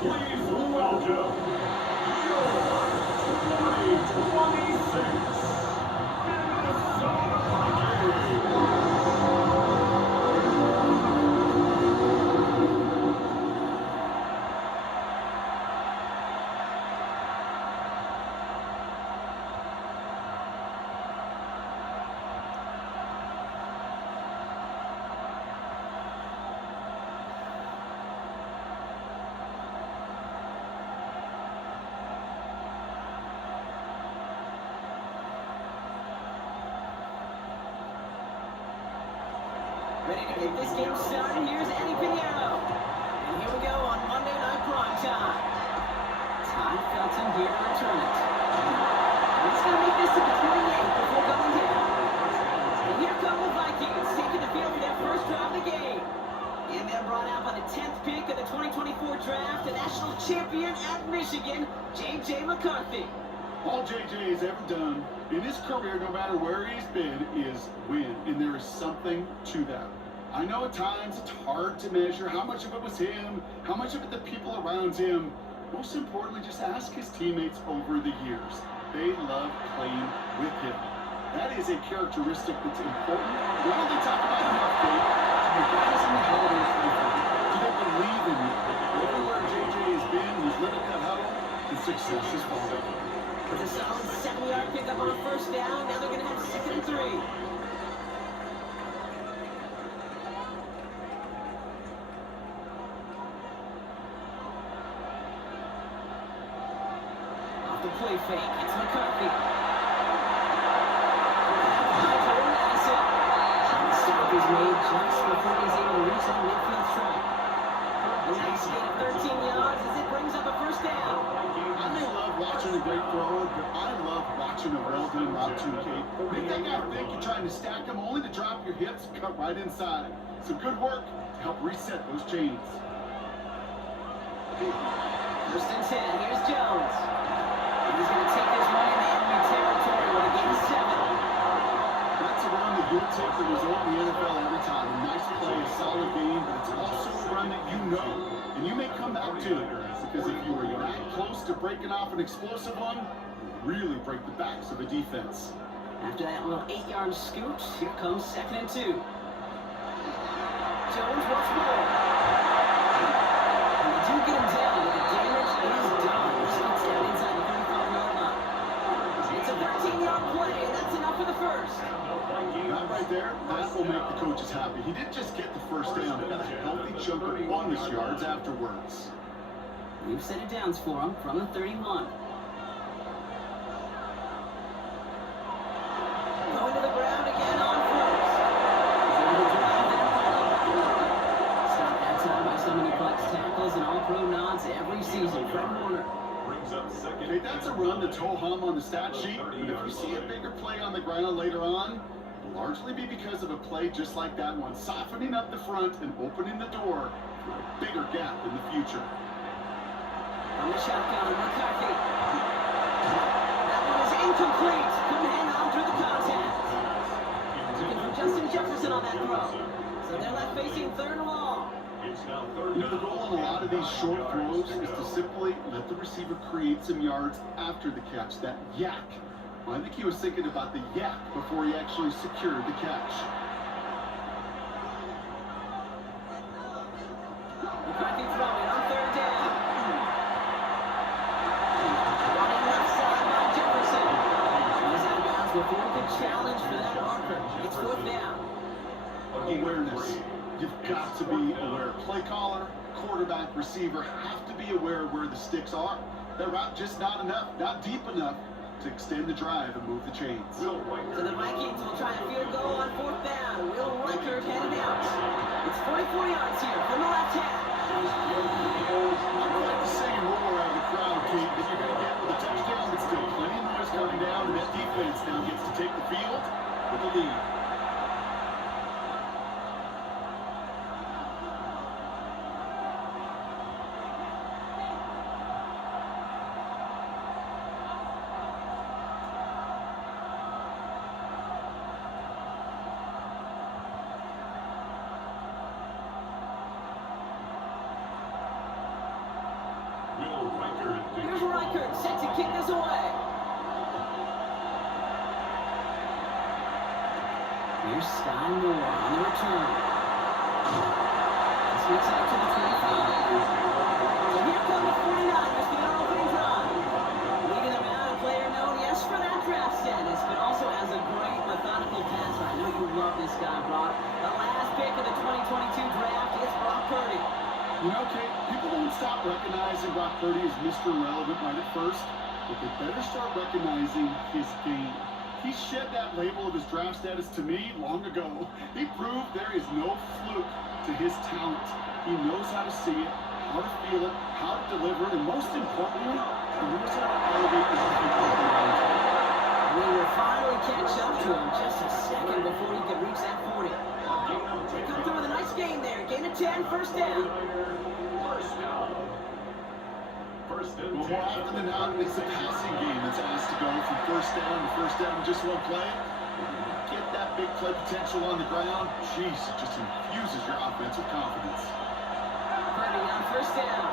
Please welcome your 2026 Minnesota Vikings. Ready to get this game started? Here's Eddie Pinheiro. And here we go on Monday Night Prime Time. Ty Felton here to return it. And he's going to make this to the 28th before going down. And here come the Vikings taking the field for their first drive of the game. And they're brought out by the 10th pick of the 2024 draft, the national champion at Michigan, J.J. McCarthy. All JJ has ever done in his career, no matter where he's been, is win. And there is something to that. I know at times it's hard to measure how much of it was him, how much of it the people around him. Most importantly, just ask his teammates over the years. They love playing with him. That is a characteristic that's important. When do they talk about enough, Dave? To the guys in the holidays, do they believe in you? Everywhere JJ has been, he's living that huddle, and success is following. With a solid 7-yard pickup on a first down, now they're going to have 2nd and 3. Off the play fake, it's McCarthy. The stop is made just before he's able to reach that midfield strike. A nice gain of 13 yards as it brings up a first down. I may love watching a great thrower, but I love watching a well-done route too, Kate. Make that guy think you're trying to stack him only to drop your hips and cut right inside. Some good work to help reset those chains. 1st and 10, here's Jones. And he's going to take this one into enemy territory with a gain of 7. That's a run that you'll take the result in the NFL every time. A nice play, a solid game, but it's also a run that you know, and you may come back to it. Because if you were that close to breaking off an explosive one, you really break the backs of a defense. After that little 8-yard scoot, here comes 2nd and 2. Jones once more. And they do get him down, but the damage is done. He gets down inside the 35-yard line. It's a 13-yard play, and that's enough for the first. That right there, that will make the coaches happy. He didn't just get the first down, he got a healthy chunk of bonus yards afterwards. We've set it downs for him from the 31. Going to the ground again on first. He's able to drive that ball up. Stopped that time by somebody who collects tackles and all-pro nods every season. Fred Warner. Okay, that's a run that's ho-hum on the stat sheet, but if you see a bigger play on the ground later on, it'll largely be because of a play just like that one, softening up the front and opening the door for a bigger gap in the future. On the shotgun, McCarthy. That one is incomplete. Couldn't hang on through the contact. Looking for Justin Jefferson on that throw. So they're left facing 3rd and long. You know, the goal on a lot of these short throws is to simply let the receiver create some yards after the catch, that yak. Well, I think he was thinking about the yak before he actually secured the catch. McCarthy throwing on 3rd down. Running left side by Jefferson. He's out of bounds before he could challenge for that marker. It's 4th down. Awareness. You've got to be aware. Play caller, quarterback, receiver have to be aware of where the sticks are. That route just not enough, not deep enough to extend the drive and move the chains. So the Vikings will try a field goal on 4th down. Will Reichert headed out. It's 44 yards here from the left half. I like the same roar out of the crowd, Kate, that you're going to get with a touchdown, but still plenty of noise coming down, and that defense now gets to take the field with the lead. Here's Reichert set to kick this away. Here's Sky Moore on the return. This gets out to the 25. So here come the 49ers for their opening drive. Leading them out, a player known, yes, for that draft status, but also as a great methodical passer. I know you love this guy, Brock. The last pick of the 2022 draft is Brock Purdy. You know, Kate, people won't stop recognizing Brock Purdy as Mr. Irrelevant right at first, but they better start recognizing his game. He shed that label of his draft status to me long ago. He proved there is no fluke to his talent. He knows how to see it, how to feel it, how to deliver it, and most importantly, he knows how to elevate his people around him. We will finally catch up to him just a second before he could reach that 40. They come through with a nice gain there. Gain of 10, first down. Well, more often than not, it's the passing game that's asked to go from first down to first down in just one play. Get that big play potential on the ground. Jeez, it just infuses your offense with confidence. Purdy on first down.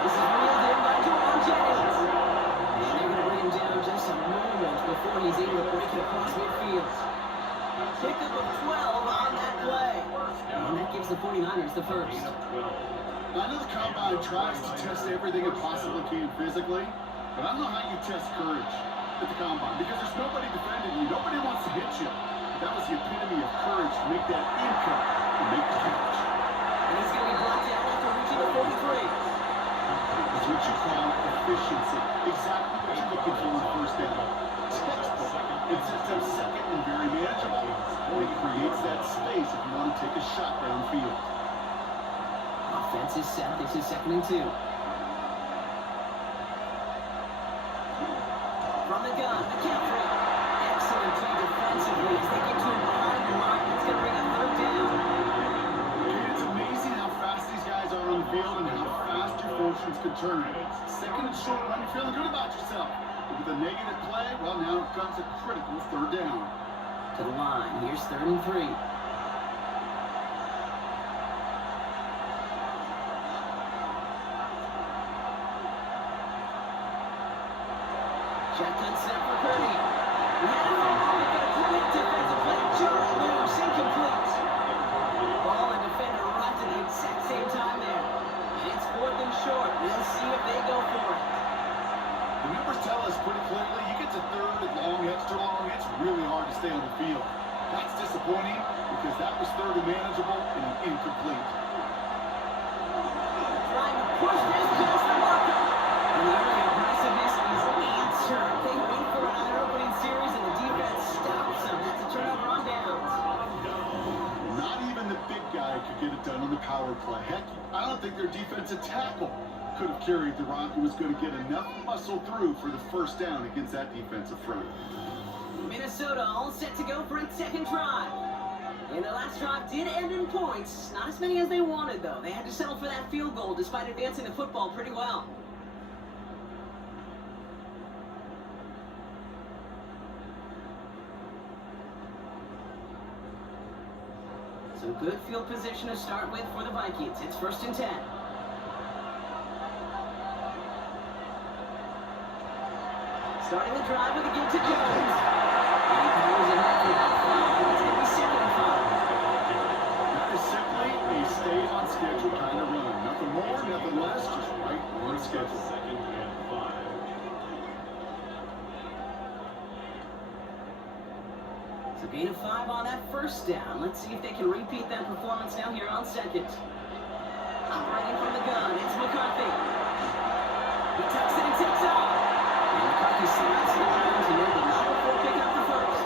This is reeled in by Jawan Jennings. And they're going to bring him down just a moment before he's able to break it across midfield. Pickup of 12 on that play. And that gives the 49ers the first. I know the Combine tries to test everything it possibly can physically, but I don't know how you test courage at the Combine, because there's nobody defending you. Nobody wants to hit you. But that was the epitome of courage to make that income and make the catch. And he's going to be brought down after reaching the 43. It's what you call efficiency. Exactly what you're looking for in first down. Textbook. It sets up second and very manageable. And it creates that space if you want to take a shot downfield. Offense is set. This is 2nd and 2. From the gun, McCaffrey. Excellent play defensively as they get to him behind the line. That's going to bring up 3rd down. It's amazing how fast these guys are on the field and how fast your fortunes can turn. Second and short run, you're feeling good about yourself. But with a negative play, well, now comes a critical 3rd down. To the line. Here's 3rd and 3. Shotgun set for Purdy. He had it all, but a quick defensive play. Jarring moves, incomplete. Ball and defender arrived at the exact same time there. And it's 4th and short. We'll see if they go for it. The numbers tell us pretty clearly, you get to 3rd and long, extra long, it's really hard to stay on the field. That's disappointing because that was 3rd and manageable and incomplete. Trying to push this past the marker. And the early aggressiveness is answered. They wait for another opening series and the defense stops them. That's a turnover on downs. Not even the big guy could get it done on the power play. Heck, I don't think their defensive tackle could have carried the rock and was going to get enough muscle through for the first down against that defensive front. Minnesota all set to go for its 2nd drive. And the last drive did end in points. Not as many as they wanted, though. They had to settle for that field goal despite advancing the football pretty well. So good field position to start with for the Vikings. It's 1st and 10. Starting the drive with a give to Jones. And he powers it up for that 5. It's going to be 2nd and 5. That is simply a stay on schedule kind of run. Nothing more, nothing less, just right on schedule. So gain of 5 on that first down. Let's see if they can repeat that performance now here on 2nd. Operating from the gun, it's McCarthy. He tucks it and takes off. And McCarthy slides to the ground to know the number 4 pick up the first.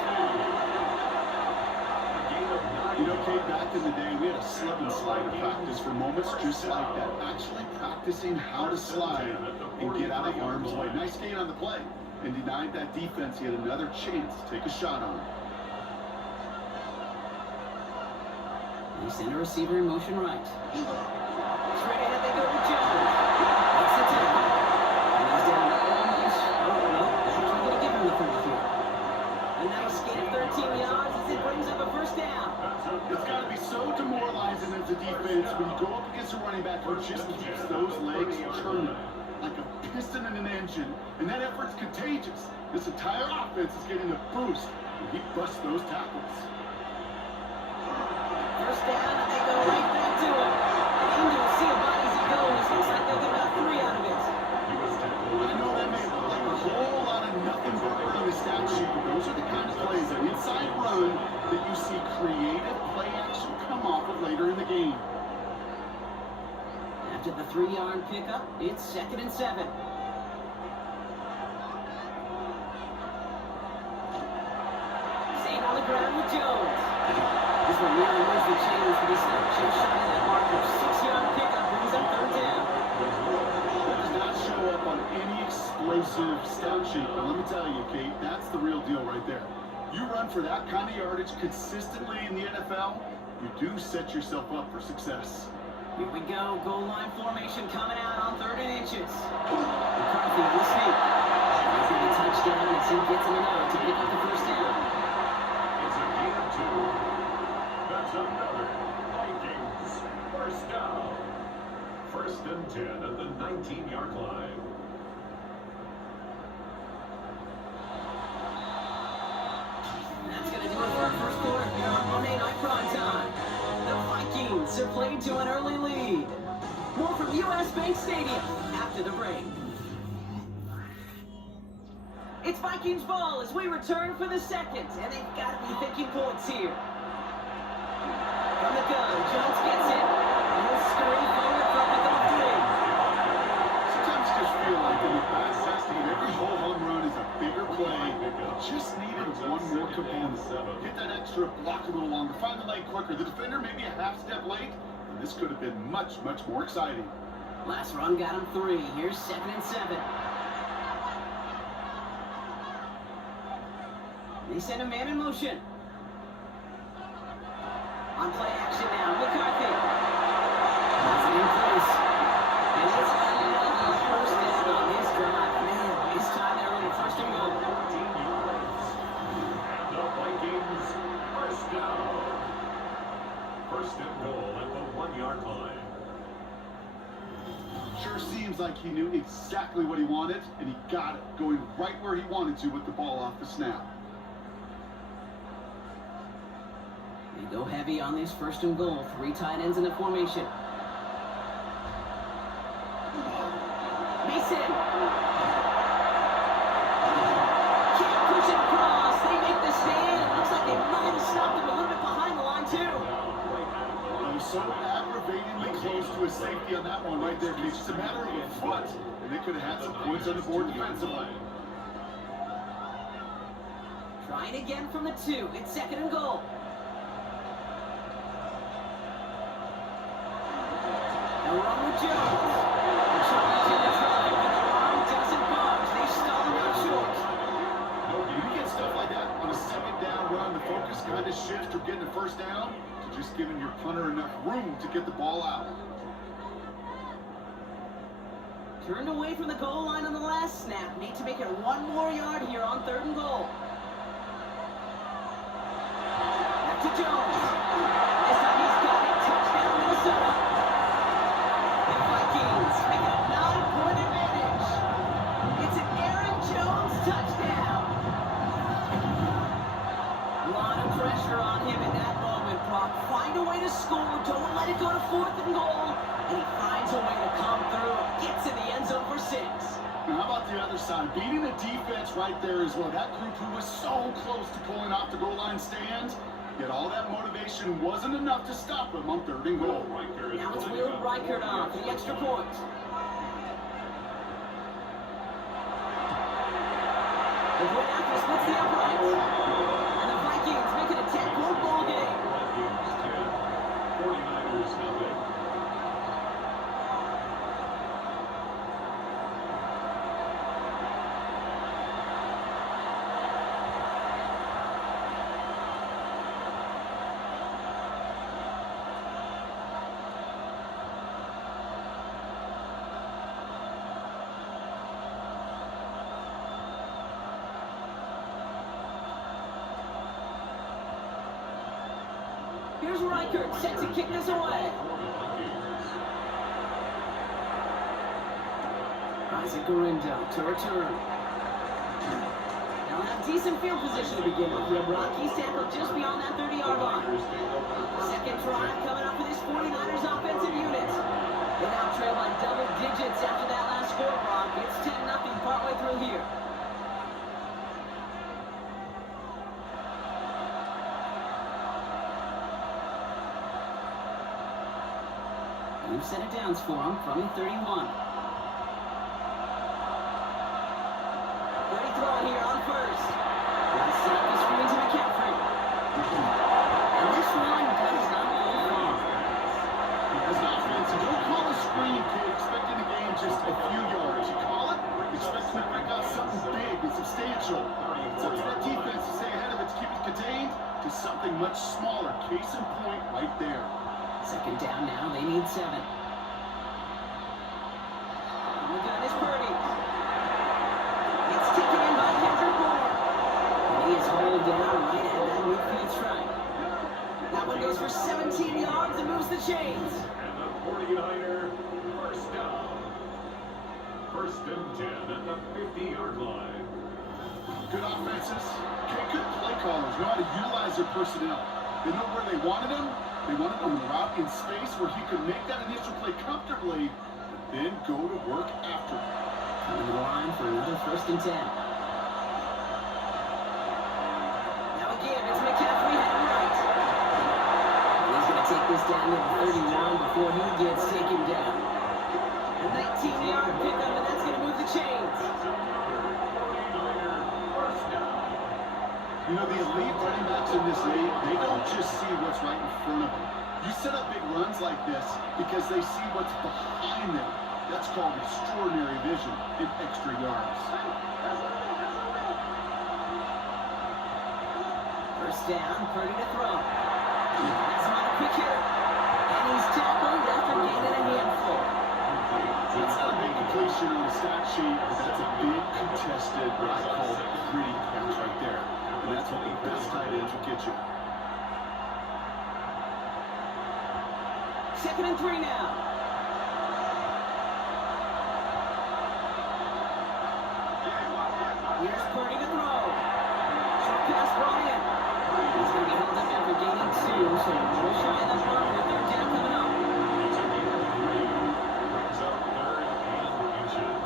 You know, Kate, back in the day, we had a slip and slide practice for moments just like that. Actually practicing how to slide and get out of harm's way. Nice gain on the play. And denied that defense yet another chance to take a shot on it. They send a receiver in motion right. Straight ahead they go to Jones. That's the tackle. And he's down almost. Oh, no. They're going to give him the first here. A nice gain of 13 yards as it brings up a first down. It's got to be so demoralizing and towards the defense when you go up against a running back who just keeps those legs churning like a piston in an engine, and that effort's contagious. This entire offense is getting a boost when he busts those tackles. First down, and they go right back to him. And Angel will see about as he goes. Looks like they'll get about 3 out of it. I know that may look like a whole lot of nothing burger on the stat sheet, but those are the kind of plays, an inside run, that you see creative play action come off of later in the game. After the 3-yard pickup, it's 2nd and 7. Staying on the ground with Jones. This one really moves the chains, but he's not just shy of that marker. 6-yard pickup brings up 3rd down. That does not show up on any explosive stat sheet, but let me tell you, Kate, that's the real deal right there. You run for that kind of yardage consistently in the NFL, you do set yourself up for success. Here we go, goal line formation coming out on 3rd and inches. McCarthy will sneak. He's in a touchdown as he gets in the nose to pick up the 1st down. It's a gain of 2. That's another Vikings first down. 1st and 10 at the 19-yard line. That's going to do it for our first quarter here on Monday Night Prime Time. The Vikings are playing to an early lead. More from US Bank Stadium after the break. It's Vikings ball as we return for the 2nd, and they've got to be thinking points here. From the gun, Jones gets it. He'll scurry forward for a pickup of 3. Sometimes you just feel like in the back session, every whole home run is a bigger play. Just needed one more component. Hit that extra block a little longer, find the leg quicker. The defender maybe a half step late, and this could have been much, much more exciting. Last run got him 3. Here's 2nd and 7. They send a man in motion. On play action now, McCarthy. That's it in place. And it's another first down on his drive. Man, this time they're on the 1st and goal. 14 yards. And the Vikings first down. 1st and goal at the 1-yard line. Sure seems like he knew exactly what he wanted, and he got it, going right where he wanted to with the ball off the snap. They go heavy on this 1st and goal. 3 tight ends in the formation. Mason. Can't push it across. They make the stand. Looks like they might have stopped him a little bit behind the line, too. So aggravatingly close to a safety on that one right there. It's just a matter of a foot, and they could have had some points on the board defensively. Trying again from the 2. It's 2nd and goal. And we're on with Jones. The charge in the traffic, but the line doesn't budge. They stall him out short. You get stuff like that on a 2nd down run, the focus kind of shifts from getting a 1st down to just giving your punter enough room to get the ball out. Turned away from the goal line on the last snap. Need to make it 1 more yard here on 3rd and goal. Back to Jones. This time he's got it. Touchdown, Minnesota. The Vikings make it a 9-point advantage. It's an Aaron Jones touchdown. A lot of pressure on him in that moment, Brock. Find a way to score. Don't let it go to 4th and goal. And he finds a way to come through. Gets in the end zone for 6. Now, how about the other side? Beating the defense right there as well. That group who was so close to pulling off the goal line stand, yet all that motivation wasn't enough to stop him on 3rd and goal. Now it's Will Reichert on for the extra point. The point after splits the uprights. And the Vikings make it a 10-point ball game. Vikings 10, 49ers nothing. Here's Reichert, set to kick this away. Isaac Garindo to return. They'll have decent field position to begin with. The Rockies tackle just beyond that 30-yard line. Second drive coming up for this 49ers offensive unit. They now trail by double digits after that last score, Brock. It's 10-0 partway through here. New set of downs for him from the 31. Ready throwing here on first. Last set the screen to McCaffrey. And this one does not go far. As an offense, you don't call a screen kid expecting to gain just a few yards. You call it expecting to pick out something big and substantial. It's up to that defense to stay ahead of it, to keep it contained to something much smaller. Case in point right there. Second down now, they need 7. Oh my God, it's Purdy. It's taken in by Kendrick Moore. And he is hauled down right at that midfield strike. That one goes for 17 yards and moves the chains. And the 49er first down. First and 10 at the 50-yard line. Good offenses, good play callers know how to utilize their personnel. They know where they wanted him. They wanted him route in space where he could make that initial play comfortably, but then go to work after. Coming to the line for another first and 10. Now again, it's McCaffrey heading right. And he's going to take this down to the 31 before he gets taken down. A 19-yard pickup, and that's going to move the chains. You know, the elite running backs in this league, they don't just see what's right in front of them. You set up big runs like this because they see what's behind them. That's called extraordinary vision and extra yards. First down, Purdy to throw. That's not a quick hitter. And he's tackled after gaining a handful. It's not a big completion on the stat sheet, but that's a big contested, what I call gritty catch right there. And that's what the best tight ends will get you. Second and 3 now. Here's Purdy to throw. Short pass brought in. He's going to be held up after gaining 2, so we'll shy of that mark with third down coming up. Brings up 3rd and inches.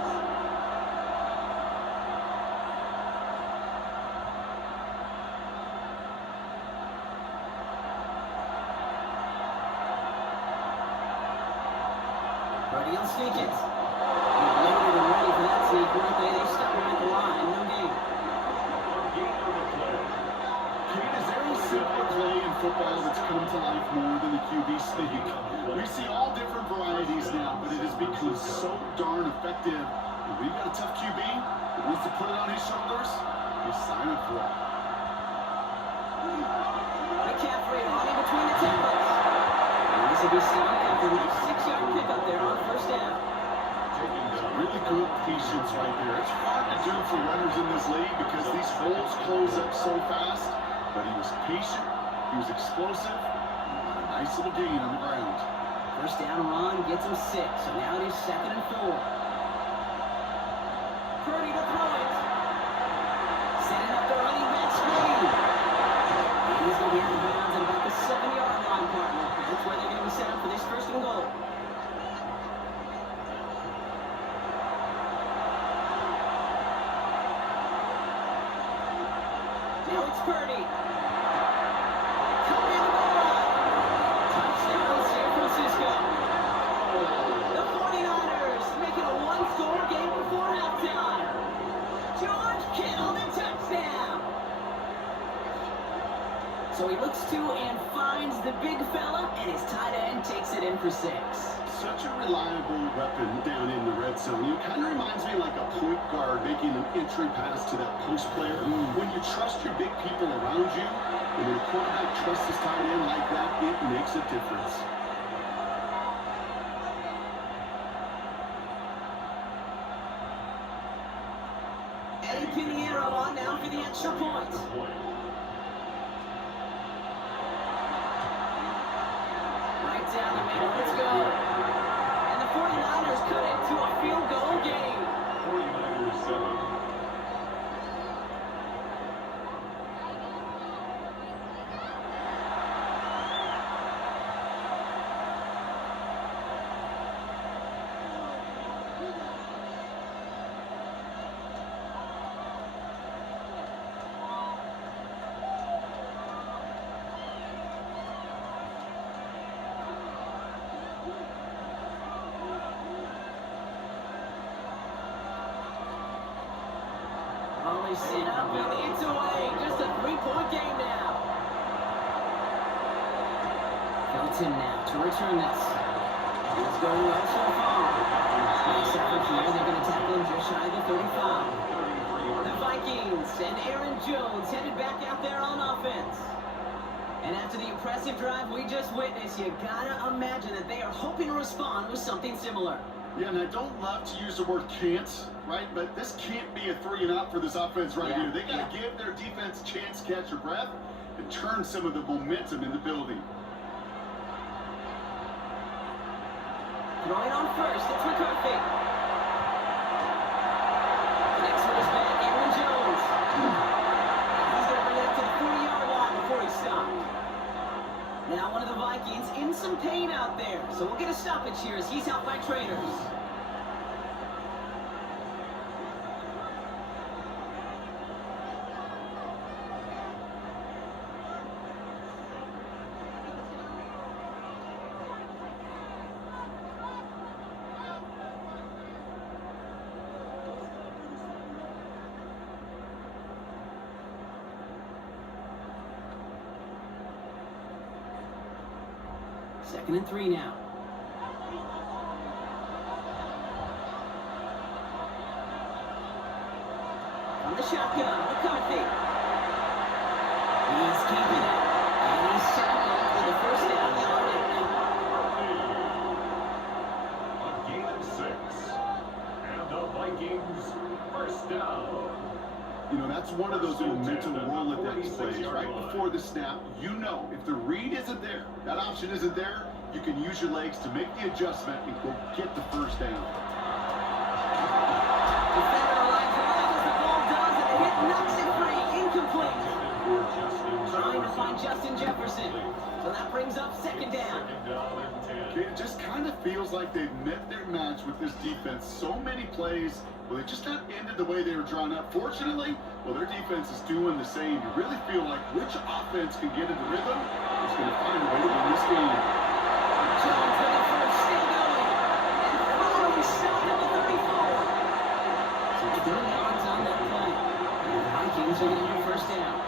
Purdy will sneak it. Loaded and ready for that sneak, weren't they? They stuck him at the line. No gain. Kate, is there a simpler play in football that's come to life more than the QB sneak? We see all different varieties now, but it has become so darn effective. When we've got a tough QB who wants to put it on his shoulders, you sign up for it. McCaffrey running between the tackles. And this will be stopped after a 6-yard pickup there on first down. Really good patience right there. It's hard to do for runners in this league because these holes close up so fast. But he was patient, he was explosive, and a nice little gain on the ground. First down run gets him 6, so now it is 2nd and 4. Purdy to throw it. Setting up the running back screen. And he's going to be out of bounds at about the 7-yard line, partner. That's where they're going to be set up for this first and goal. Now it's Purdy. Coming in the run. Touchdown, San Francisco. The 49ers making a one-score game before halftime. George Kittle, the touchdown. So he looks to and finds the big fella, and his tight end takes it in for 6. Such a reliable weapon down in the red zone. It kind of reminds me like a point guard making an entry pass to that post player. When you trust your big people around you, and your quarterback trusts his tight end like that, it makes a difference. Eddie Pinheiro on now for the extra point. down the middle. Let's go. And the 49ers cut it to a field goal game. 49ers 7. Only set up and it's away. Just a 3-point game now. Felton now to return this. It's going well so far. Nice effort here. They're going to tackle him just shy of the 35. The Vikings and Aaron Jones headed back out there on offense. And after the impressive drive we just witnessed, you gotta imagine that they are hoping to respond with something similar. Yeah, and I don't love to use the word can't, right? But this can't be a 3-and-out for this offense right here. They got to give their defense a chance to catch their breath and turn some of the momentum in the building. Throwing on first, it's McCarthy. Next one is back, Aaron Jones. He's going to bring it up to the 40-yard line before he stopped. Now one of the Vikings in some pain out there, so we'll get a stoppage here as he's helped by trainers. Second and 3 now. On the shotgun, McCarthy. He's keeping it, and he's tackled for the first down yardage. A gain of 6. And the Vikings first down. You know, that's one of those momentum Rolodex plays right before the snap. You know, if the read isn't there, that option isn't there, you can use your legs to make the adjustment and go get the first down. Defender lines right as the ball does, and the hit knocks it free. Incomplete. Trying to find Justin Jefferson. So that brings up second down. Okay, it just kind of feels like they've met their match with this defense. So many plays, well, they just not ended the way they were drawn up. Fortunately, well, their defense is doing the same. You really feel like which offense can get into rhythm is going to find a way to win this game. Jones with the first, still going. And finally stopped at the 34. So 2 yards on that play. And the Vikings are getting their first down.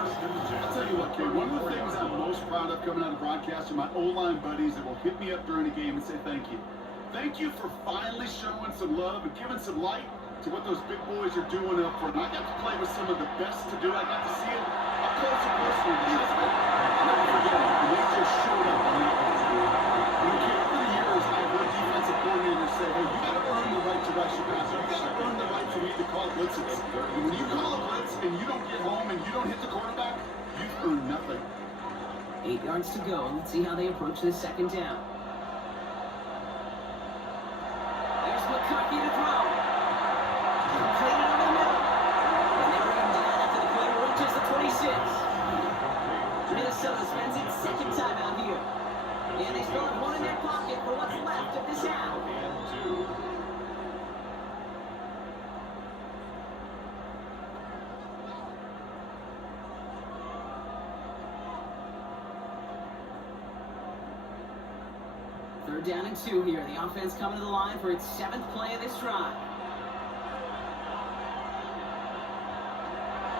I'll tell you what, kid, one of the things I'm most proud of coming out of broadcast are my O-line buddies that will hit me up during a game and say thank you. Thank you for finally showing some love and giving some light to what those big boys are doing up front. I got to play with some of the best to do it. I got to see it up close and personal because of it. Never forget it. And they just showed up on that one. Okay, over the years, I've heard defensive coordinators say, hey, you got to earn the right to rush your passer. You got to earn the right for me to call blitzes. And when you call a blitz and you don't get home and you don't hit the quarterback, you've earned nothing. 8 yards to go. Let's see how they approach this second down. Here's McCarthy to throw. Completed over the middle. And they bring him down after the play reaches the 26. Minnesota spends its second time out here. And they still have one in their pocket for what's left of this half. Third down and 2 here. The offense coming to the line for its 7th play of this drive.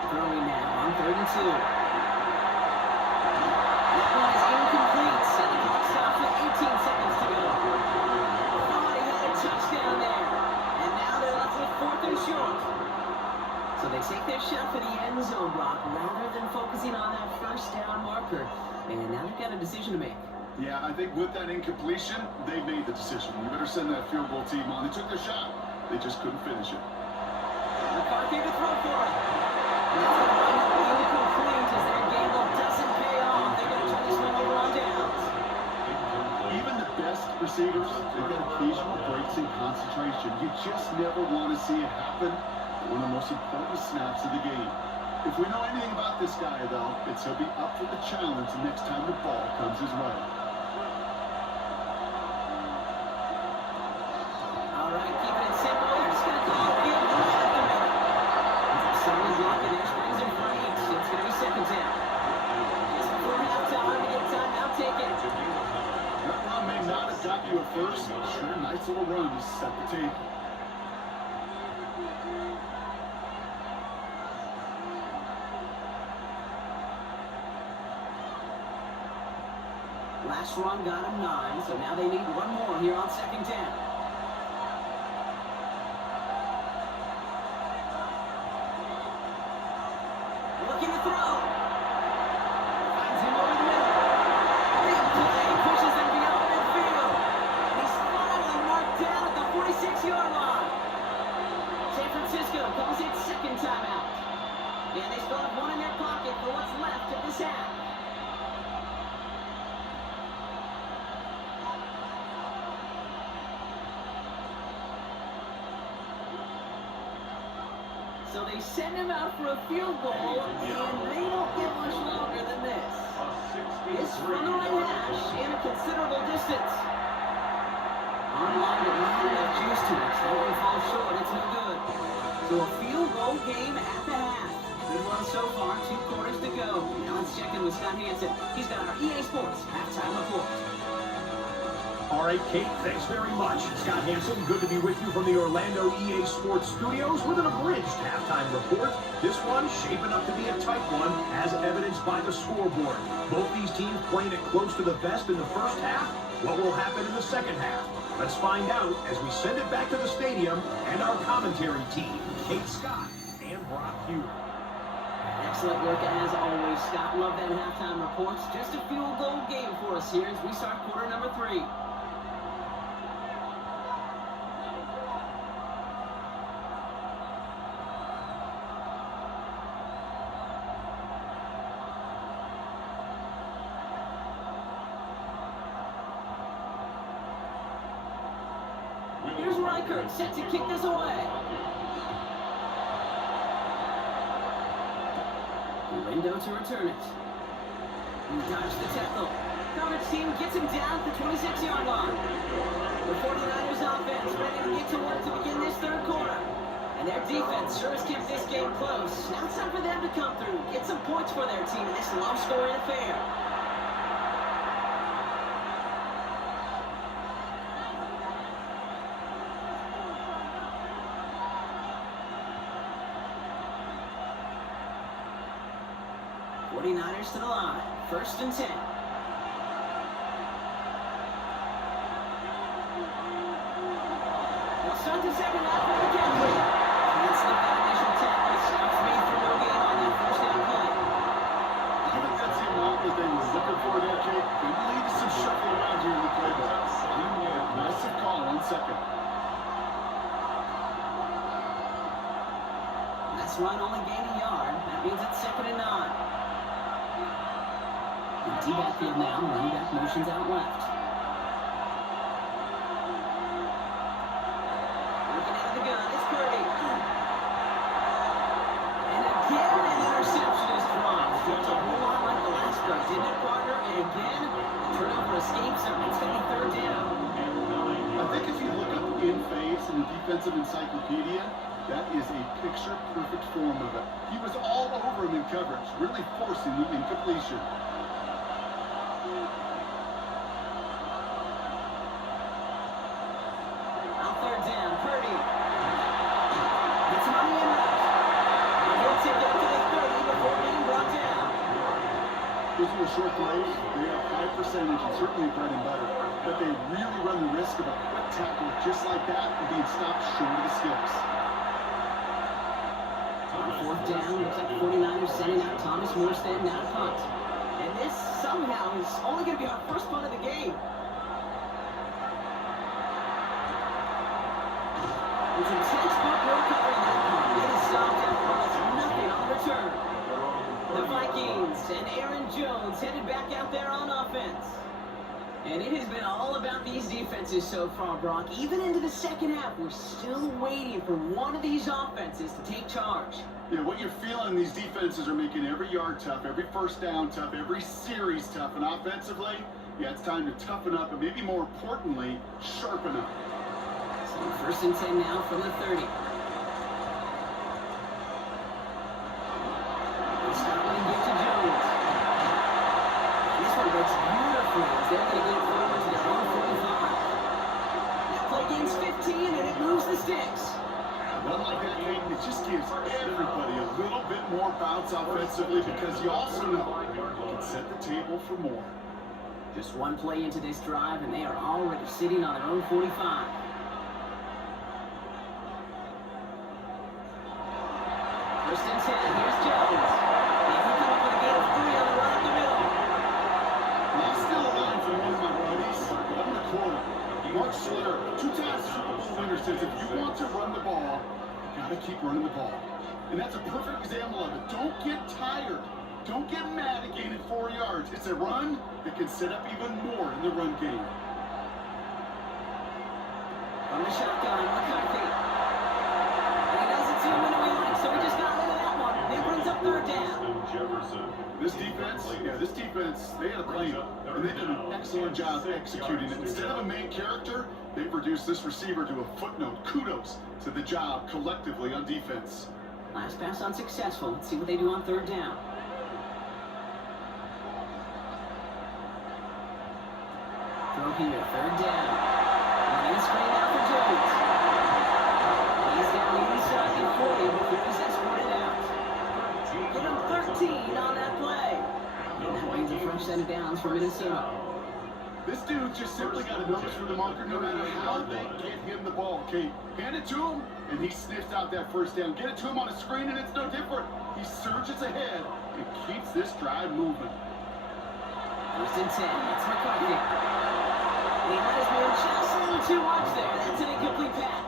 Throwing now on 3rd and 2. That one is incomplete. And the clock stops with 18 seconds to go. Thought he had a touchdown there. And now they're left with 4th and short. So they take their shot for the end zone block rather than focusing on that first down marker. And now they've got a decision to make. Yeah, I think with that incompletion, they made the decision. You better send that field goal team on. They took their shot. They just couldn't finish it. McCarthy to throw for it. And that's going to wind up incomplete as their gamble doesn't pay off. They're going to try to this one over on downs. Even the best receivers, they've got occasional breaks in concentration. You just never want to see it happen. One of the most important snaps of the game. If we know anything about this guy, though, it's he'll be up for the challenge the next time the ball comes his way. All right, keeping it simple. You're just going to call it field goal after a minute. Someone's locking their strings in range. It's going to be second down. Just before halftime, to get time, now take it. That run may not have got you at first. Sure, nice little run to set the table. Last run got him 9, so now they need one more here on second down. Looking to throw. Finds him over the middle. Big play, pushes him beyond midfield. And he's finally marked down at the 46-yard line. San Francisco calls it second timeout. And they still have one in their pocket for what's left of this half. So they send him out for a field goal, and they don't get much longer than this. This from the right hash and a considerable distance. Online, but not enough juice to it. That one falls short. It's no good. So a field goal game at the half. Good one so far. 2 quarters to go. Now let's check in with Scott Hansen. He's got our EA Sports halftime report. All right, Kate, thanks very much. Scott Hansen, good to be with you from the Orlando EA Sports Studios with an abridged halftime report. This one shaping up to be a tight one, as evidenced by the scoreboard. Both these teams playing it close to the vest in the first half. What will happen in the second half? Let's find out as we send it back to the stadium and our commentary team, Kate Scott and Brock Hughes. Excellent work as always, Scott. Love that halftime report. Just a field goal game for us here as we start quarter number 3. Here's Reichert, set to kick this away. Window to return it. He dodged the tackle. Coverage team gets him down at the 26-yard line. The 49ers offense ready to get to work to begin this third quarter. And their defense sure has kept this game close. Now it's time for them to come through, get some points for their team in this low-scoring affair. '49ers to the line. First and 10. They'll start the second half with McKinley. Can't slip that initial tackle. Stops made for no gain on that first down play. I think that's the amount that they were looking for there, Jake. They needed some shuffle around here in the playbook. Aggressive call on second. Last run only gained a yard. That means it's second and 9. Empty backfield now, running back motions out left. Looking out of the gun, it's Purdy. And again, an interception is thrown. Feels a whole lot like the last drive, didn't it, partner? And again, the turnover escapes him. It's going to be third down. I think if you look up in phase in the defensive encyclopedia, that is a picture-perfect form of it. He was all over him in coverage, really forcing the incompletion. On third down, Purdy. It's money in left. And he'll take it up to the 30 before being brought down. Those little short plays, they have high percentage and certainly bread and butter. But they really run the risk of a quick tackle just like that and being stopped short of the skips. On fourth down, looks like the 49ers sending out Thomas Morstead now punt. And this somehow is only going to be our first punt of the game. It's intense football covering that punt. It is soft and almost nothing on the return. The Vikings and Aaron Jones headed back out there on offense. And it has been all about these defenses so far, Brock. Even into the second half, we're still waiting for one of these offenses to take charge. Yeah, what you're feeling, these defenses are making every yard tough, every first down tough, every series tough. And offensively, yeah, it's time to toughen up and maybe more importantly, sharpen up. So first and 10 now from the 30. Works beautifully as they're going to get it forward to their own 45. That play gains 15 and it moves the sticks. One like that, Peyton, it just gives everybody a little bit more bounce offensively because you also know you can set the table for more. Just one play into this drive and they are already sitting on their own 45. First and 10, here's Jones. They can come up with a gain of 3 on the run up the middle. Mark Schiller, 2-time Super Bowl winner, says if you want to run the ball, you gotta keep running the ball. And that's a perfect example of it. Don't get tired. Don't get mad at gaining 4 yards. It's a run that can set up even more in the run game. From the shotgun, McCarthy. And he doesn't see a winner we like, so he just got rid of that one. It brings up third down. This defense, they had a plan, and they did an excellent job executing it. Instead of a main character, they've reduced this receiver to a footnote. Kudos to the job collectively on defense. Last pass unsuccessful. Let's see what they do on third down. Throw here, third down. Running screen out for Jones. He's down the inside in 40 before he's escorted out. Give him 13 on that play. And that means a fresh set of downs for Minnesota. This dude just simply got to notice for the marker no matter how they get him the ball. Okay, hand it to him, and he sniffs out that first down. Get it to him on a screen, and it's no different. He surges ahead and keeps this drive moving. First and 10, it's McCarthy. He let his man just a little too much there. That's an incomplete pass.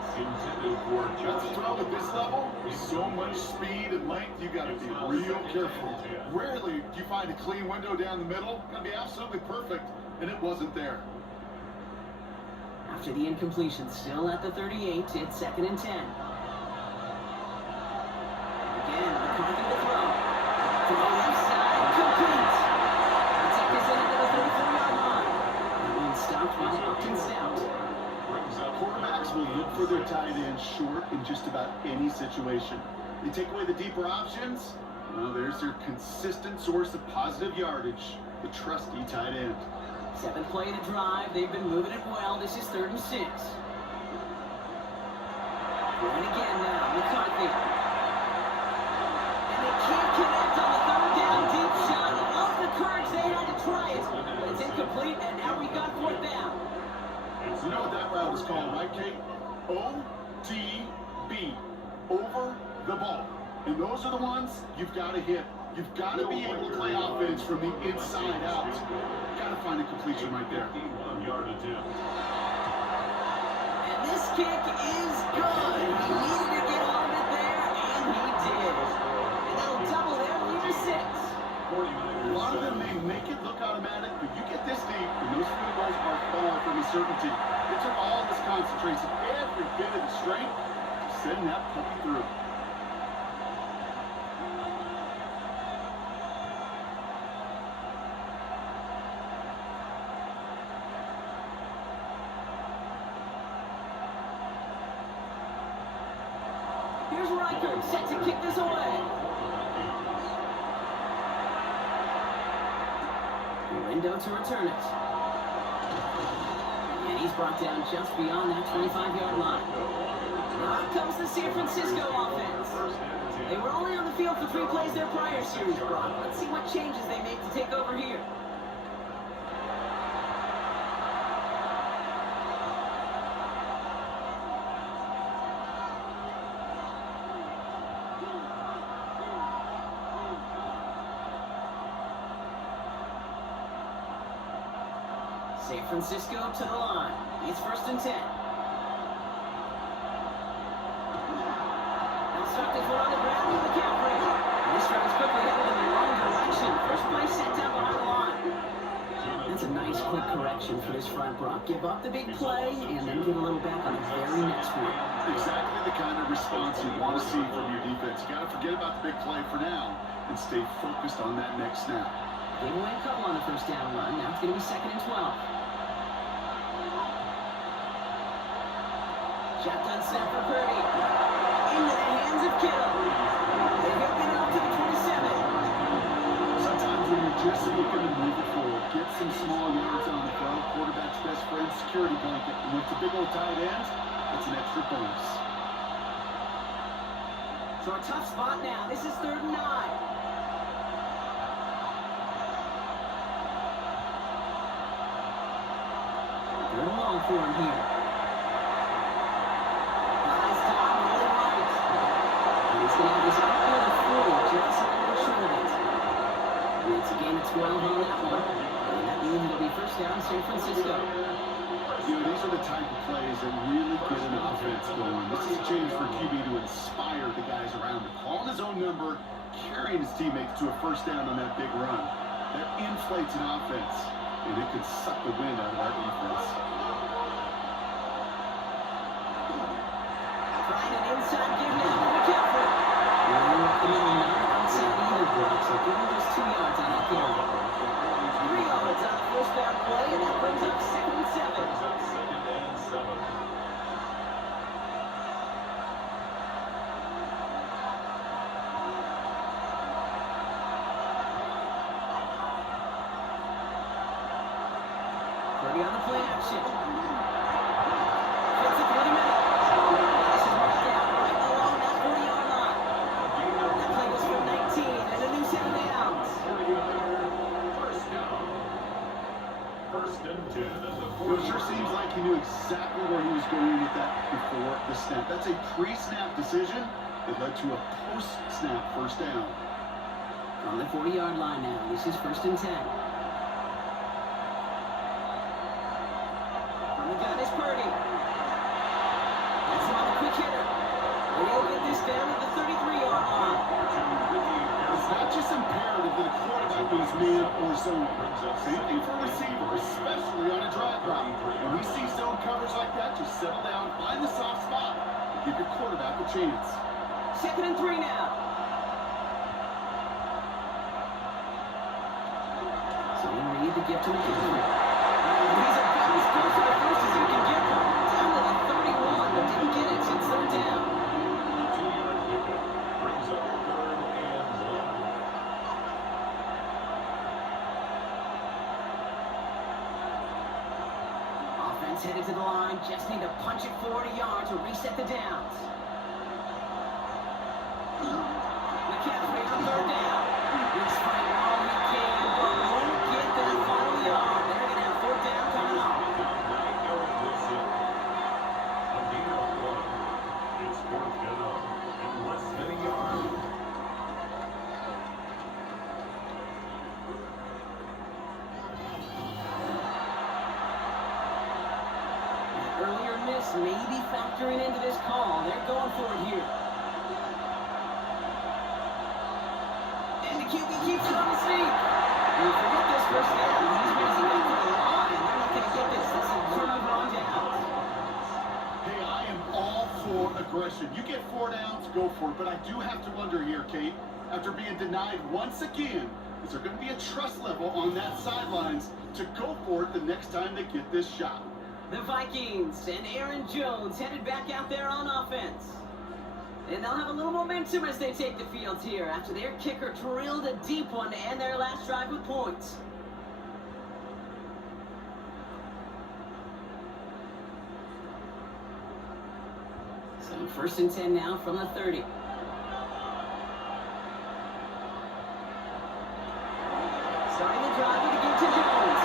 That's the problem at this level. So much speed and length, you got to be real careful. Rarely do you find a clean window down the middle. Got to be absolutely perfect, and it wasn't there. After the incompletion, still at the 38, it's second and 10. Again, McCarthy to throw. To the left side, complete. The tech is in at the 34-yard line. That one stopped by Upton Stout. Quarterbacks will look for their tight end short in just about any situation. You take away the deeper options, well, there's their consistent source of positive yardage, the trusty tight end. 7th play of the drive. They've been moving it well. This is 3rd and 6. Going again now, McCarthy. And they can't connect on the 3rd down deep shot. Off the courage, they had to try it. But it's incomplete, and now we got 4th down. You know what that route is called, right, Kate? ODB, over the ball. And those are the ones you've got to hit. You've got to be able to play offense from the inside out. Got to find a completion right there. And this kick is good. He needed to get all of it there, and he did. And that'll double their lead to 6. A lot of them may make it look automatic, but you get this deep, and those field goals are far from a certainty. It took all this concentration, every bit of the strength, to send that puppy through. Here's Reichert, set to kick this away. Window to return it. And he's brought down just beyond that 25-yard line. Now comes the San Francisco offense. They were only on the field for 3 plays their prior series, Brock. Let's see what changes they make to take over here. San Francisco to the line. It's 1st and 10. Now stuck this one on the ground with McCaffrey. This drive is quickly headed in the wrong direction. First play That's a nice quick correction for this front, Brock. Give up the big play and then get a little back on the very next one. Exactly the kind of response you want to see from your defense. You got to forget about the big play for now and stay focused on that next snap. Gave away a couple on the first down run. Now it's going to be 2nd and 12. Shotgun snap for Purdy. Into the hands of Kittle. They hook it up to the 27. Sometimes when you're just looking to move it forward, get some small yards on the front, quarterback's best friend, security blanket. And with the big old tight ends, it's an extra bonus. So a tough spot now. This is 3rd and 9. Third and long for him here. Nice time, really right. And he's going to have this up near the 40, just a little short of it. And it's a gain of 12 on that one. And that means it'll be first down, San Francisco. You know, these are the type of plays that really get an offense going. This is a chance for QB to inspire the guys around him. Calling his own number, carrying his teammates to a first down on that big run. That inflates an offense, and it can suck the wind out of our defense. Trying an inside give now to McCaffrey. Running up the middle, not outside either, Brock. So give him just 2 yards on that carry. 3 yards on the first down play, and that brings up 2nd and 7. Purdy on the play action. Fits it through the middle. This is brought down right along that 40-yard line. That play was for 19 and a new set of downs. First down. 1st and 10 at the Well, it sure seems like he knew exactly where he was going with that before the snap. That's a pre-snap decision that led to a post-snap first down. On the 40-yard line now. This is 1st and 10. From the gun is Purdy. That's him on the quick hitter. And he'll get this down at the 33-yard line. It's not just imperative that a quarterback goes man or zone. Same thing for a receiver, especially on a drag route. When we see zone coverage like that, just settle down, find the soft spot, and give your quarterback a chance. 2nd and 3 now. So we read the gift to McCaffrey. And he's about as close to the first as you can get them. Down to the 31, but didn't get it since 3rd down. 2-yard pickup brings up 3rd and 1. Offense headed to the line. Just need to punch it 40 yards to reset the downs. McCaffrey on 3rd down. He's fighting all he can, but won't get that final yard. They're going to have 4th down coming up. It's 4th down and less than a yard. Earlier miss may be factoring into this call. They're going for it here. And the QB keeps it on the sneak. And forget this first down. He's racing back to the line. They're not going to get this. This is turnover on downs. Hey, I am all for aggression. You get 4 downs, go for it. But I do have to wonder here, Kate, after being denied once again, is there going to be a trust level on that sidelines to go for it the next time they get this shot? The Vikings and Aaron Jones headed back out there on offense. And they'll have a little momentum as they take the field here after their kicker drilled a deep one to end their last drive with points. So 1st and 10 now from the 30. Starting the drive with a give to Jones.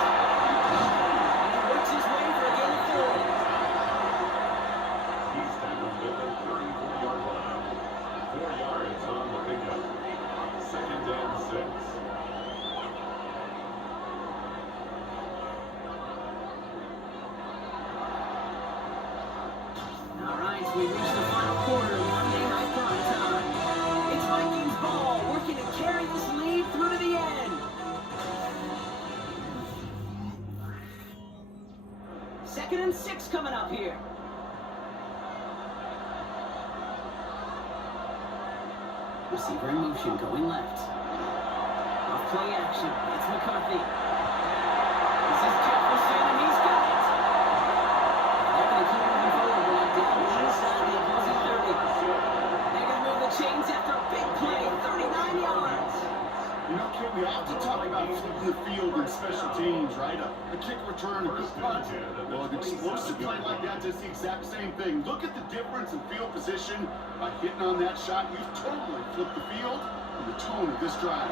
And he works his way for a gain of 4. He's tackled at the 34-yard line. 4 yards on the pickup. 2nd and 6. All right, so we reached the final quarter of Monday Night Prime Time. It's Vikings ball, working to carry this lead through to the end. 2nd and 6 coming up here. Receiver in motion, going left. Off play action. It's McCarthy. This is Jefferson, and he's got it. They're going to keep moving forward, right down inside the opposing 30. They're going to move the chains after a big play, 39 yards. You know, kid, we often talk about flipping the field in special teams, right? A kick return, a good punt. Well, an explosive play like that does the exact same thing. Look at the difference in field position. By hitting on that shot, you've totally flipped the field and the tone of this drive.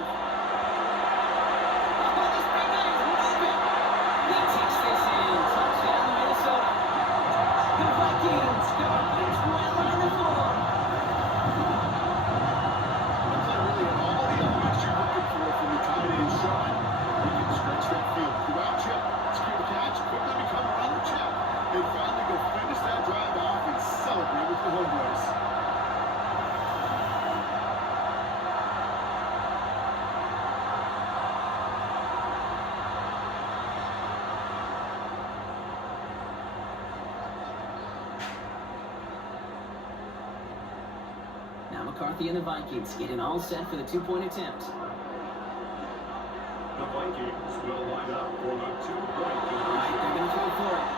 He takes this in. Touchdown, Minnesota. The Vikings go 12 in the fourth. The play really had all the elements you're looking for from the tight end showing. He can stretch that field throughout chip, secure the catch, quickly become a runner check, and finally go finish that drive off and celebrate with the homeboys. Now McCarthy and the Vikings getting all set for the two-point attempt. The Vikings will line up for the 2-point All right, they're going to throw for it.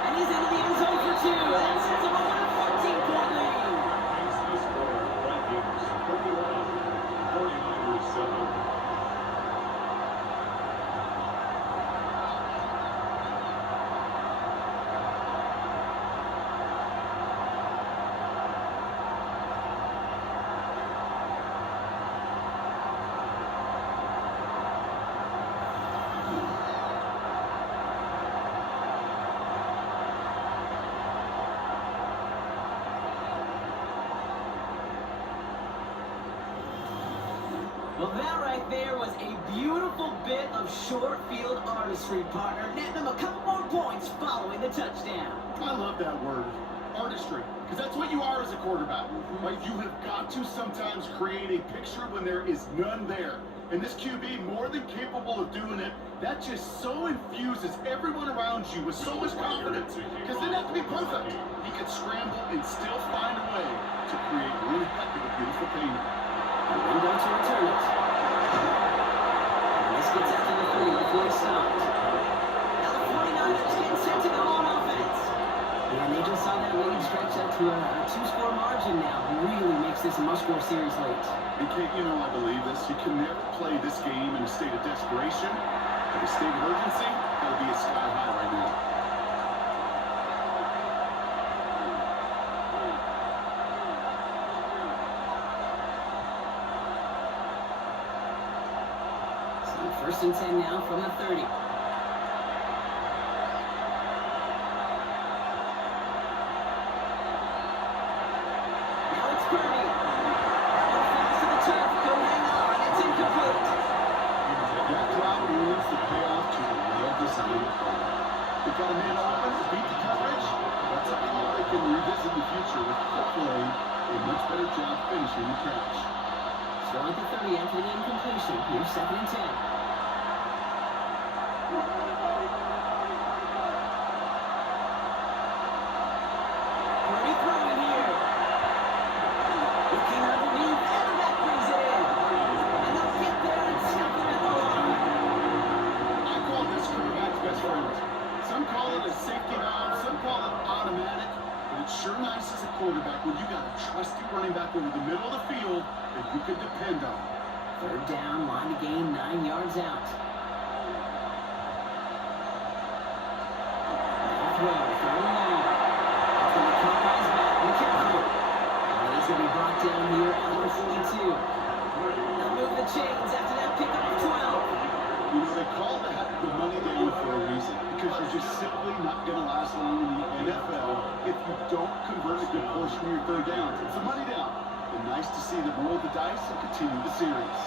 And he's into the end zone for 2. That sets him up with a 14-point lead. Makes the score Vikings 31, 49ers 7. Well, that right there was a beautiful bit of short field artistry, partner. Netting them a couple more points following the touchdown. I love that word, artistry, because that's what you are as a quarterback. Right? You have got to sometimes create a picture when there is none there. And this QB, more than capable of doing it, that just so infuses everyone around you with so much confidence. Because they don't have to be perfect. He could scramble and still find a way to create one heck of a beautiful painting. The window to return it. And this gets out to the 3 before he stopped. Now the 49ers getting set to go on offense. And they just saw that lead stretch up to a 2-score margin now. Really makes this a must-score series late. And Kate, you know I believe this. You can never play this game in a state of desperation. But a state of urgency, gotta be a sky high right now. First and 10 now from the 30. Now it's Purdy. That one falls to the turf. Go hang on. It's incomplete. That drop means the payoff to a well-designed play. They've got a man open, beat the coverage. That's a call they can revisit in the future with hopefully a much better job finishing the catch. Still at the 30 after the incompletion. Here's 2nd and 10. Purdy throwing here. Looking underneath, and that brings it in. And they'll get there and stop him at the line. I call this quarterback's best friend. Some call it a safety valve, some call it automatic. But it's sure nice as a quarterback when you got a trusty running back over the middle of the field that you can depend on. 3rd down, line to gain, 9 yards out. Now throw, 3rd and long. It's going to come by his back, McCaffrey. And he's going to be brought down here at the 42. They'll move the chains after that pickup of 12. You know, they call that the money down for a reason, because you're just simply not going to last long in the NFL if you don't convert a good portion of your 3rd downs. It's a money down. And nice to see them roll the dice and continue the series.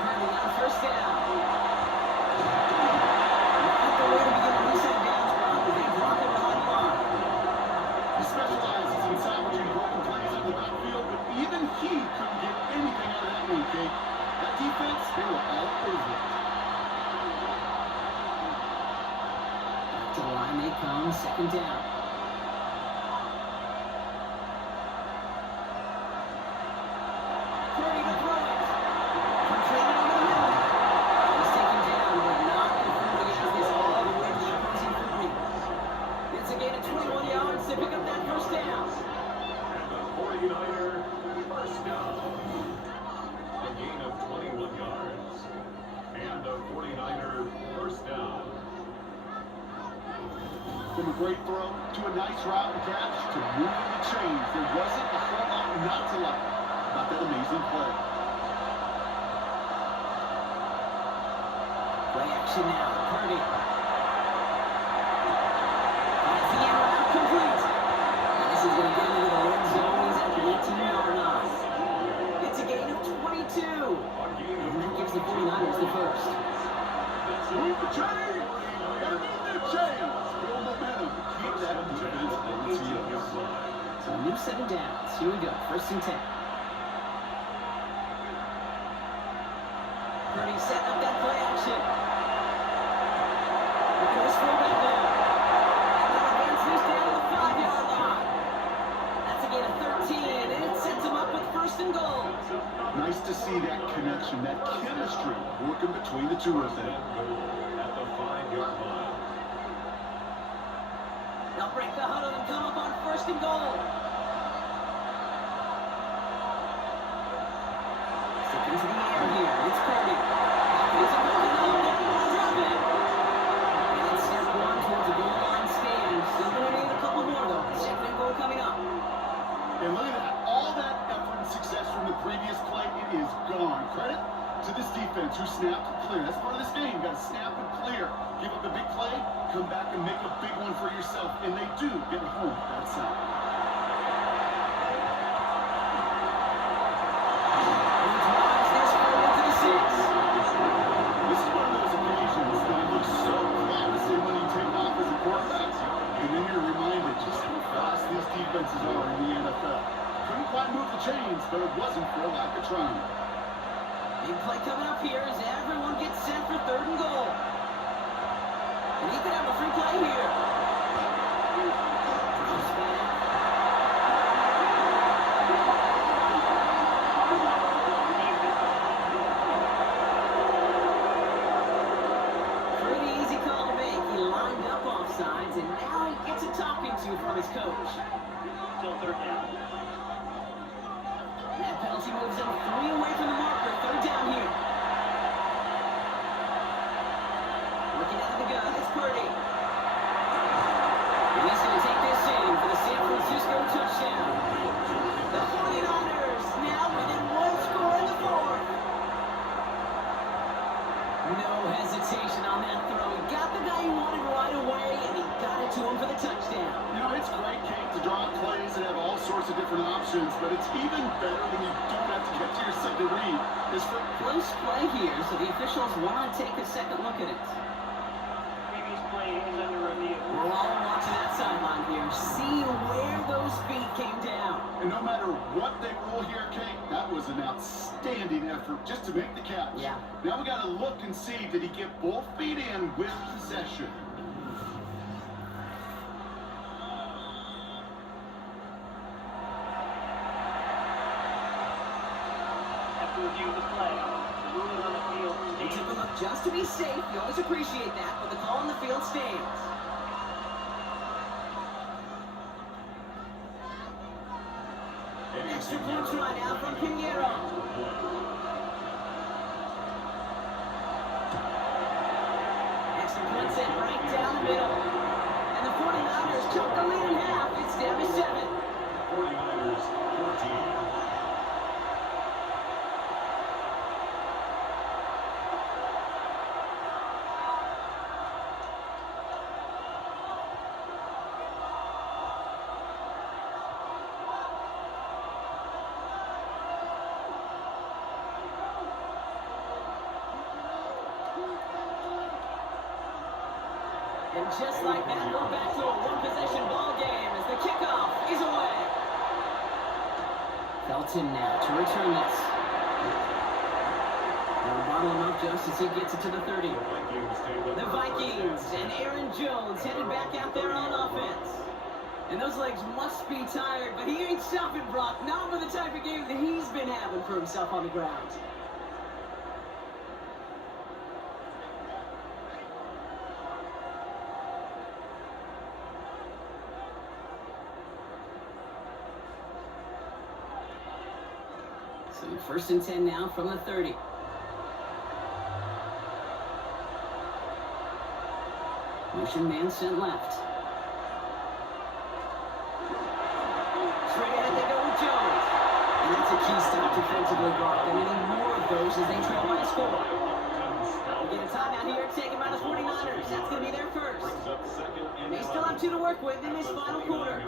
Purdy on 1st down. Not the way to begin a reset downs run, but they block it behind the line. He specializes in salvaging broken plays out of the backfield, but even he couldn't get anything out of that one, Kate. That defense, they were all over it. Time may come, second down. Purdy to throw it. Completed over the middle. He's taken down, but not before he has this all the way to the opposing 40. It's a gain of 21 yards to pick up that first down. And the 49er first down. A gain of 21 yards. And a 49er first down. From a great throw to a nice route and catch to moving the chains, there wasn't a whole lot not to like about that amazing play. Play action now, Purdy. That's the end route complete. And this is going to get into the red zone. He's at the 18-yard line. It's a gain of 22. And that gives the 49ers the first. Move the chains! Gotta move the chains! Build momentum. Keep that defense on its heels. So a new set of downs. Here we go, first and 10. Purdy setting up that play action. Look at this fullback there. And then advance this down to the 5-yard line. That's a gain of 13, and it sets him up with first and goal. Nice to see that connection, that chemistry working between the two of them. At the 5-yard line. They'll break the huddle and come up on first and goal. Sticking to the air here. It's Purdy. He's a moving up. Drop it. And it's step one towards the goal line stand. Still going to need a couple more, though. Second and goal coming up. And look at that. All that effort and success from the previous play, it is gone. Credit to this defense who snapped and clear. That's part of this game. You got to snap and clear. Give up a big play, come back and make a big one for yourself. And they do get home that side. This is one of those occasions that looks so promising when you take off as a quarterback. And then you're reminded just how fast these defenses are in the NFL. Couldn't quite move the chains, but it wasn't for lack of trying. Big play coming up here as everyone gets set for third and goal. And he could have a free play here. Drops back. Pretty easy call to make. He lined up offsides, and now he gets a talking to from his coach. Still third down. And that penalty moves him 3 away from the marker. Third down here. Looking out of the gun, it's Purdy. And he's going to take this in for the San Francisco touchdown. The 49ers now within one score in the fourth. No hesitation on that throw. He got the guy he wanted right away, and he got it to him for the touchdown. You know, it's great, Kate, to draw up plays and have all sorts of different options, but it's even better when you don't have to get to your second read. It's for Close play here, so the officials want to take a second look at it. Previous play is under review. We're all watching that sideline here, see where those feet came down. And no matter what they rule here, Kate, that was an outstanding effort just to make the catch. Yeah. Now we got to look and see, did he get both feet in with possession? Have to review the play. The ruling on the field They took a stands. look just to be safe. You always appreciate that, but the call on the field stands. Extra point try now from Pinheiro. Extra point set right down the middle. And the 49ers choke the lead in half. It's down to 7. 49ers 14. And just like that, we're back to a one-possession ball game as the kickoff is away. Felton now to return this. They'll bottle him up just as he gets it to the 30. The Vikings take The Vikings and Aaron Jones headed back out there on offense. And those legs must be tired, but he ain't stopping, Brock. Not with the type of game that he's been having for himself on the ground. So 1st and 10 now from the 30. Motion man sent left. Straight ahead they go with Jones. And that's a key stop defensively, Brock. They need more of those as they trail by a score. We'll get a timeout here taken by the 49ers. That's going to be their first. They still have 2 to work with in this final quarter.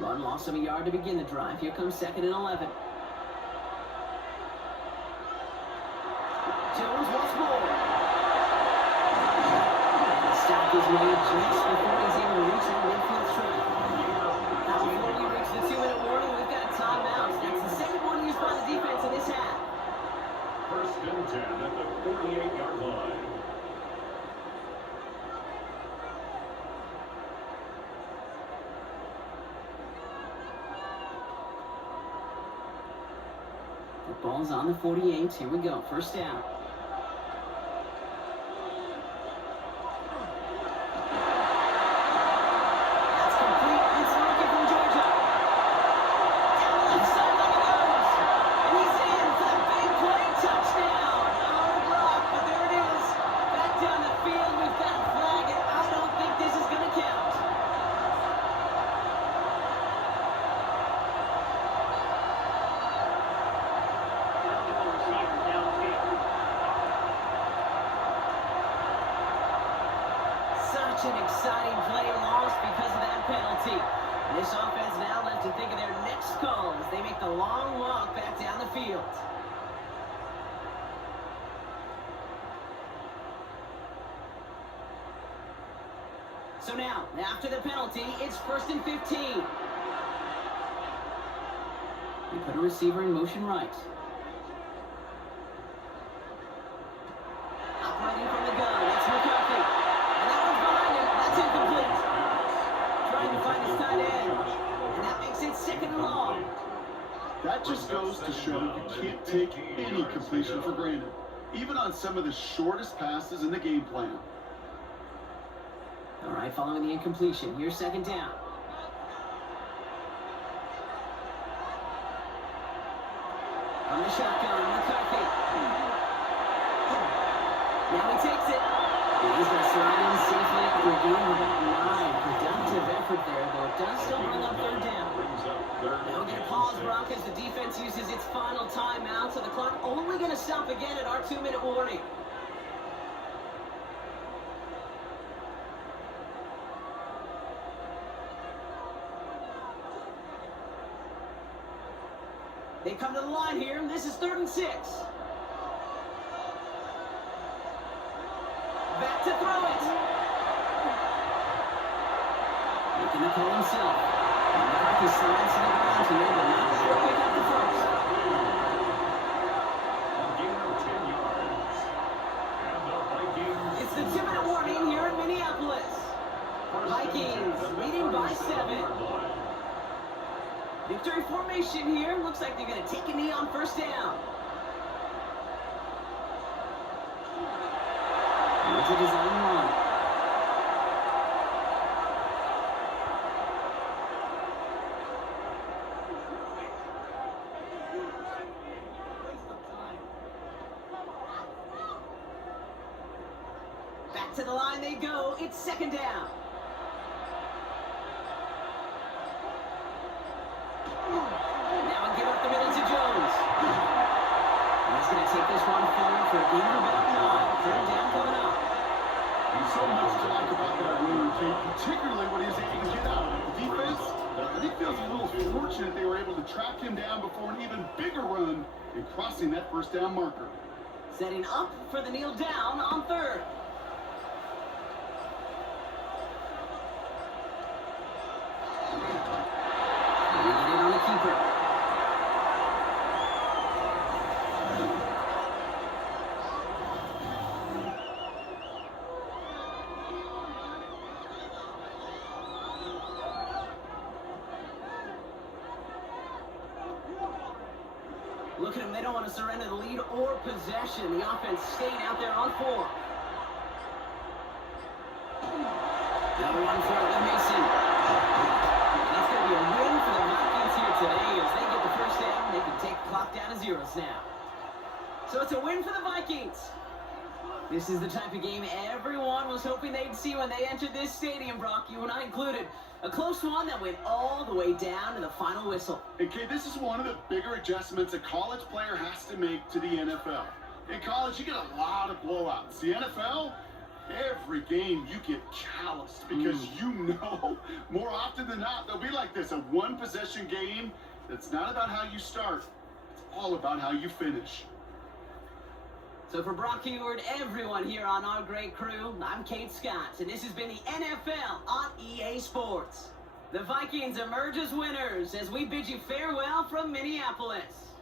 Run loss of a yard to begin the drive. Here comes 2nd and 11. Jones once more. The stop is made just before he's able to reach that midfield strike. Now before we reach the 2-minute warning, we've got a timeout. That's the second one used by the defense in this half. 1st and 10 at the 48-yard line. The ball's on the 48. Here we go. 1st down. That's complete. It's working from Georgia. Down the left sideline he goes. And he's in for the big play touchdown. Oh, Brock, but there it is. Back down the field. We've got a flag, and I don't think this is going to count. Such an exciting play lost because of that penalty. This offense now left to think of their next call as they make the long walk back down the field. So now, after the penalty, it's 1st and 15. We put a receiver in motion right. Operating from the gun, that's McCarthy. And that one's behind him. That's incomplete. Trying to find his tight end. And that makes it 2nd and long. That just goes to show you can't take any completion for granted, even on some of the shortest passes in the game plan. All right, following the incompletion, here's 2nd down. On the shotgun, McCarthy. Now he takes it. And he's going to slide in safely after a gain of about 9. Productive effort there, though it does still bring up 3rd down. Now we get a pause, Brock, as the defense uses its final timeout, so the clock only going to stop again at our 2-minute warning. They come to the line here, and this is 3rd and 6. Back to throw it. Making the call himself. And McCarthy slides to the ground here, but not before pick up the first. A gain of 10 yards. And the Vikings. It's the 2-minute warning here in Minneapolis. Vikings leading by 7. Victory formation here. Looks like they're going to take a knee on 1st down. Here's a design run. Back to the line they go. It's 2nd down. Now give up the middle to Jones. And he's going to take this one forward for a gain of about 9. 3rd down coming up. There's so much to like about that run, particularly when he's able to get out. The defense, I think, feels a little fortunate they were able to track him down before an even bigger run and crossing that 1st down marker. Setting up for the kneel down on 3rd. Look at them, they don't want to surrender the lead or possession. The offense staying out there on 4. Another one for Mason. That's going to be a win for the Vikings here today as they get the first down. They can take the clock down to 0 now. So it's a win for the Vikings. This is the type of game everyone was hoping they'd see when they entered this stadium, Brock, you and I included. A close one that went all the way down to the final whistle. Okay, this is one of the bigger adjustments a college player has to make to the NFL. In college, you get a lot of blowouts. The NFL, every game you get calloused because you know more often than not they'll be like this, a one-possession game. It's not about how you start. It's all about how you finish. So for Brock Keyword, everyone here on our great crew, I'm Kate Scott, and this has been the NFL on EA Sports. The Vikings emerge as winners as we bid you farewell from Minneapolis.